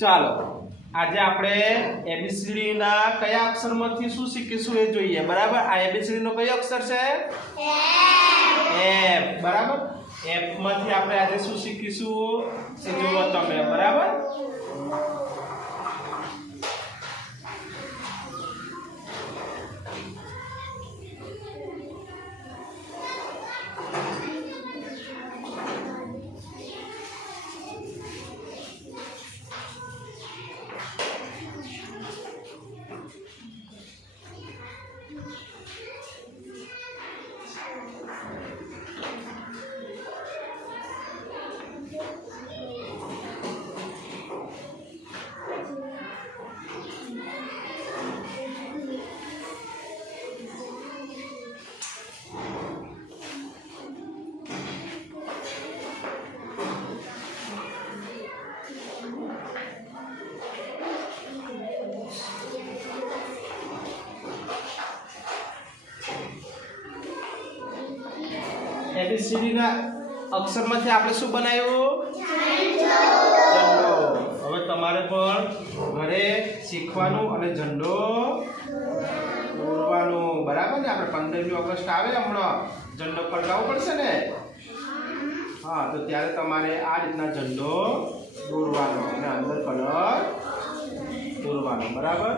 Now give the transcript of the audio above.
ચાલો આજે આપણે એબીસીડી ના કયા અક્ષરમાંથી શું શીખીશું એ જોઈએ બરાબર। આ એબીસીડી નો કયો અક્ષર છે એફ બરાબર। એફ માંથી આપણે આજે શું શીખીશું એ જુઓ તમે બરાબર। एबीसीडी ના અક્ષરમાંથી આપણે શું બનાવ્યું ઝંડો। હવે તમારે પણ ઘરે શીખવાનું અને ઝંડો દોરવાનું બરાબર ને। આપણે 15મી ઓગસ્ટ આવે હમણાં ઝંડો ફરકાવવો પડશે ને। હા તો ત્યારે તમારે આ રીતના ઝંડો દોરવાનો અને અંદર કલર દોરવાનો બરાબર।